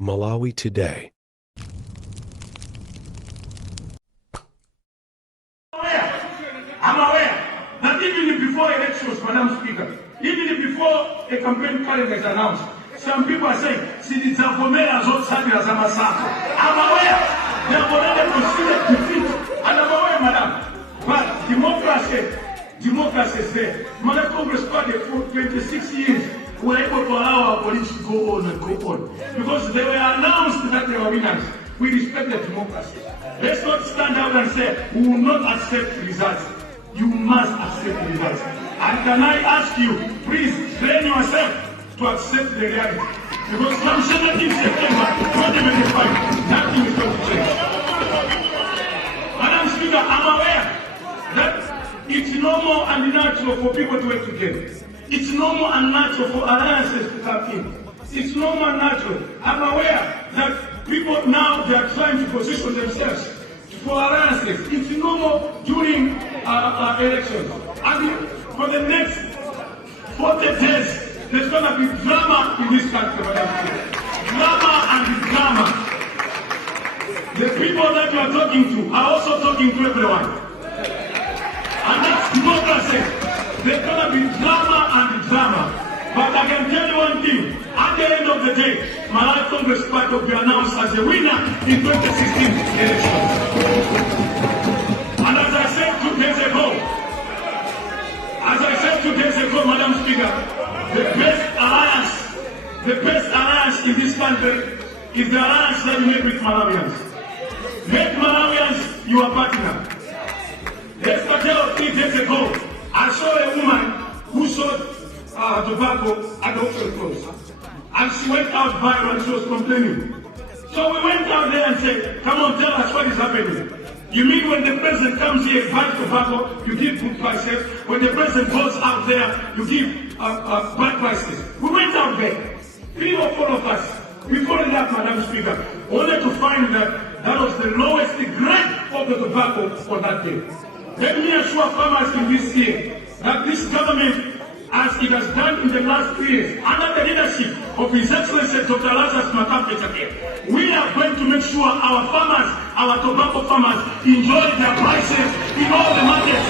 Malawi today. I'm aware that even before elections, Madam Speaker, even before a campaign calendar is announced, some people are saying, I'm aware they have already considered defeat. And I'm aware, Madam. But democracy is there. Malawi Congress Party for 26 years were able to allow our police to go on and go on. Because they were announced that they were winners. We respect the democracy. Let's not stand out and say, we will not accept results. You must accept the results. And can I ask you, please train yourself to accept the reality. Because from 17th September 2025, nothing is going to change. Madam Speaker, I'm aware that it's normal and natural for people to work together. It's normal and natural for alliances to come in. It's normal and natural. I'm aware that people now, they are trying to position themselves for alliances. It's normal during elections. And for the next 40 days, there's going to be drama in this country, Madam Speaker. Drama and drama. The people that you are talking to are also talking to everyone. And that's democracy. There's going to be drama and drama. But I can tell you one thing. At the end of the day, Malawi Congress Party will be announced as a winner in 2016 elections. And as I said 2 days ago, Madam Speaker, the best alliance in this country is the alliance that you make with Malawians. Make Malawians your partner. Yesterday, 3 days ago, I saw a woman who sold tobacco at the auction close. And she went out viral and she was complaining. So we went out there and said, come on, tell us what is happening. You mean when the president comes here, buys tobacco, you give good prices. When the president goes out there, you give bad prices. We went out there. 3 or 4 of us, we followed up, Madam Speaker, only to find that that was the lowest grade of the tobacco for that day. Let me assure farmers in this year that this government, as it has done in the last 3 years, under the leadership of His Excellency Dr. Lazarus Makape, we are going to make sure our farmers, our tobacco farmers, enjoy their prices in all the markets.